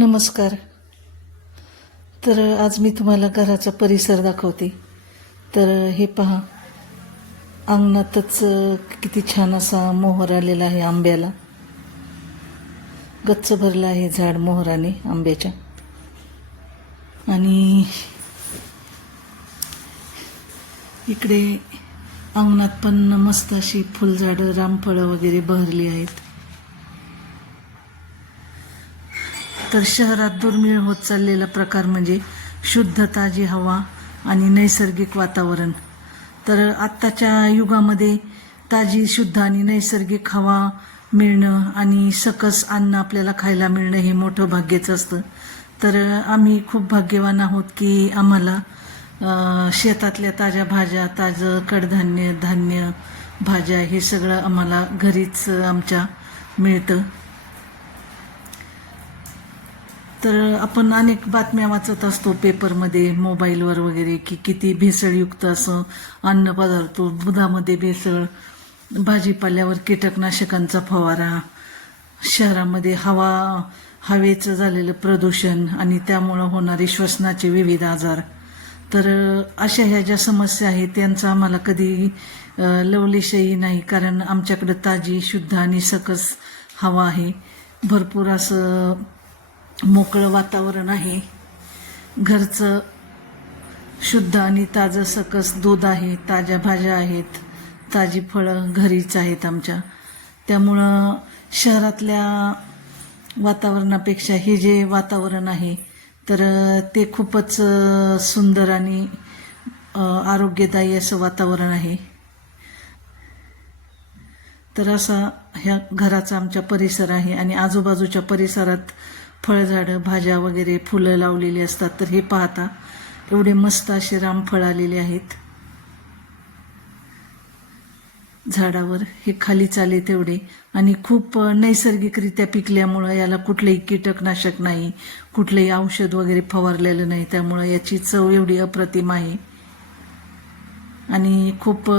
नमस्कार. तर आज मी तुम्हाला घराचा परिसर दाखवते. तर हे पहा, अंगणातच किती छान असा मोहर आलेला आहे. आंब्याला गच्च भरलं आहे झाड मोहराने आंब्याच्या. आणि इकडे अंगणात पण मस्त अशी फुलझाडं, रामफळं वगैरे बहरली आहेत. तर शहरात दुर्मिळ होत चाललेला प्रकार म्हणजे शुद्ध ताजी हवा आणि नैसर्गिक वातावरण. तर आत्ताच्या युगामध्ये ताजी, शुद्ध आणि नैसर्गिक हवा मिळणं आणि सकस अन्न आपल्याला खायला मिळणं हे मोठं भाग्यच असतं. तर आम्ही खूप भाग्यवान आहोत की आम्हाला शेतातल्या ताज्या भाज्या, ताजं कडधान्य, धान्य, भाज्या हे सगळं आम्हाला घरीच आमच्या मिळतं. तर आपण अनेक बातम्या वाचत असतो पेपरमध्ये, मोबाईलवर वगैरे, की किती भेसळयुक्त असं अन्नपदार्थ, दुधामध्ये भेसळ, भाजीपाल्यावर कीटकनाशकांचा फवारा, शहरामध्ये हवेचं झालेलं प्रदूषण आणि त्यामुळं होणारे श्वसनाचे विविध आजार. तर अशा ह्या ज्या समस्या आहेत त्यांचा आम्हाला कधी लवलेशही नाही, कारण आमच्याकडं ताजी, शुद्ध आणि सकस हवा आहे. भरपूर असं मोकळं वातावरण आहे. घरचं शुद्ध आणि ताजं सकस दूध आहे, ताज्या भाज्या आहेत, ताजी फळं घरीच आहेत आमच्या. त्यामुळं शहरातल्या वातावरणापेक्षा हे जे वातावरण आहे तर ते खूपच सुंदर आणि आरोग्यदायी असं वातावरण आहे. तर असा ह्या घराचा आमच्या परिसर आहे. आणि आजूबाजूच्या परिसरात फळझाडं, भाज्या वगैरे, फुलं लावलेली असतात. तर हे पाहता एवढे मस्त असे रामफळ आलेले आहेत झाडावर. हे खालीच आले तेवढे, आणि खूप नैसर्गिकरित्या पिकल्यामुळं याला कुठलेही कीटकनाशक नाही, कुठलेही औषध वगैरे फवारलेलं नाही. त्यामुळं याची चव एवढी अप्रतिम आहे आणि खूप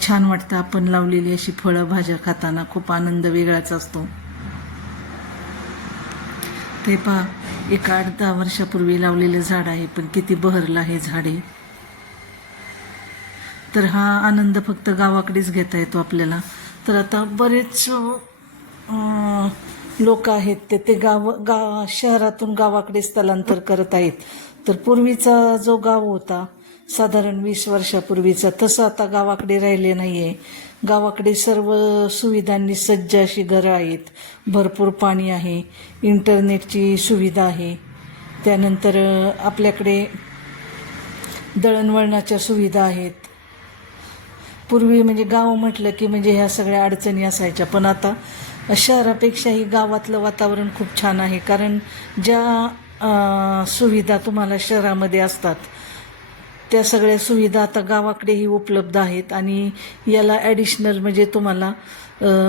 छान वाटतं. आपण लावलेली अशी फळं, भाज्या खाताना खूप आनंद वेगळाच असतो. ते पहा, एक 8-10 वर्षापूर्वी लावलेलं झाड आहे, पण किती बहरलं आहे झाडे. तर हा आनंद फक्त गावाकडेच घेता येतो आपल्याला. तर आता बरेच लोक आहेत ते शहरातून गावाकडे स्थलांतर करत आहेत. तर पूर्वीचा जो गाव होता साधारण 20 वर्षापूर्वीचा, तसं आता गावाकडे राहिले नाही आहे. गावाकडे सर्व सुविधांनी सज्ज अशी घरं आहेत, भरपूर पाणी आहे, इंटरनेटची सुविधा आहे, त्यानंतर आपल्याकडे दळणवळणाच्या सुविधा आहेत. पूर्वी म्हणजे गाव म्हटलं की म्हणजे ह्या सगळ्या अडचणी असायच्या, पण आता शहरापेक्षाही गावातलं वातावरण खूप छान आहे. कारण ज्या सुविधा तुम्हाला शहरामध्ये असतात त्या सगळ्या सुविधा आता गावाकडेही उपलब्ध आहेत. आणि याला ॲडिशनल म्हणजे तुम्हाला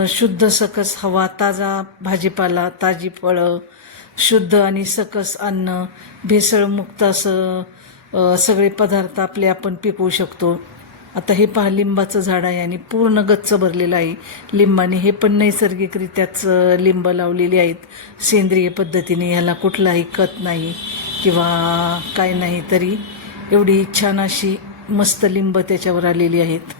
शुद्ध सकस हवा, ताजा भाजीपाला, ताजी फळं, शुद्ध आणि सकस अन्न, भेसळमुक्त असं सगळे पदार्थ आपले आपण पिकवू शकतो. आता हे पहा, लिंबाचं झाड आहे आणि पूर्ण गच्च भरलेलं आहे लिंबाने. हे पण नैसर्गिकरित्याच लिंब लावलेली आहेत, सेंद्रिय पद्धतीने. ह्याला कुठलाही खत नाही किंवा काय नाही, तरी एवढी छान अशी मस्त लिंब त्याच्यावर आलेली आहेत.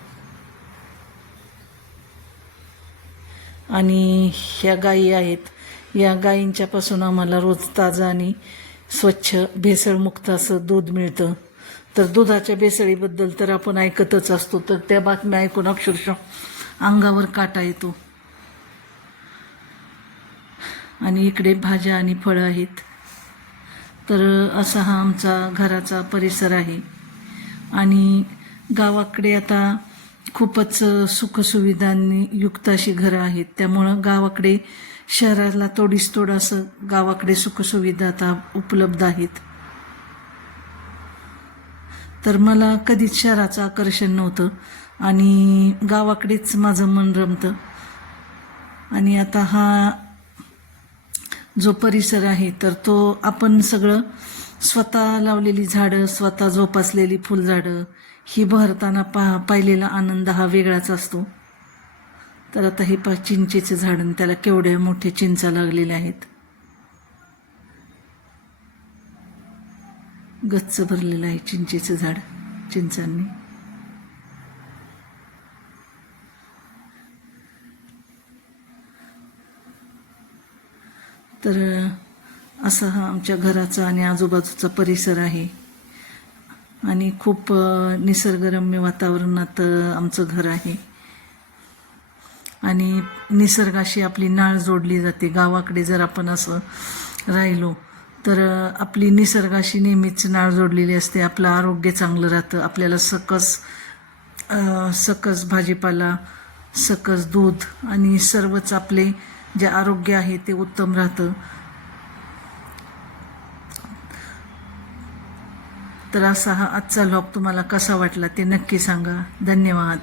आणि ह्या गायी आहेत, या गायींच्यापासून आम्हाला रोज ताजं आणि स्वच्छ भेसळमुक्त असं दूध मिळतं. तर दुधाच्या भेसळीबद्दल तर आपण ऐकतच असतो, तर त्या बातम्या ऐकून अक्षरशः अंगावर काटा येतो. आणि इकडे भाज्या आणि फळं आहेत. तर असा हा आमचा घराचा परिसर आहे. आणि गावाकडे आता खूपच सुखसुविधांनी युक्त अशी घरं आहेत. त्यामुळं गावाकडे शहराला तोडीस तोड असं गावाकडे सुखसुविधा आता उपलब्ध आहेत. तर मला कधीच शहराचं आकर्षण नव्हतं आणि गावाकडेच माझं मन रमतं. आणि आता हा जो परिसर आहे तर तो आपण सगळं स्वतः लावलेली झाडं, स्वतः जोपासलेली फुलझाडं ही बहरताना पाहिलेला आनंद हा वेगळाच असतो. तर आता हे चिंचेचं झाड, त्याला केवढ्या मोठ्या चिंचा लागलेल्या आहेत. गच्च भरलेलं आहे चिंचेचं झाड चिंचांनी. तर असा हा आमच्या घराचा आणि आजूबाजूचा परिसर आहे आणि खूप निसर्गरम्य वातावरणात आमचं घर आहे आणि निसर्गाशी आपली नाळ जोडली जाते. गावाकडे जर आपण असं राहिलो तर आपली निसर्गाशी नेहमीच नाळ जोडलेली असते. आपलं आरोग्य चांगलं राहतं. आपल्याला सकस भाजीपाला, सकस दूध आणि सर्वच आपले जे आरोग्य आहे ते उत्तम राहतं. तर असा हा आजचा व्लॉग तुम्हाला कसा वाटला ते नक्की सांगा. धन्यवाद.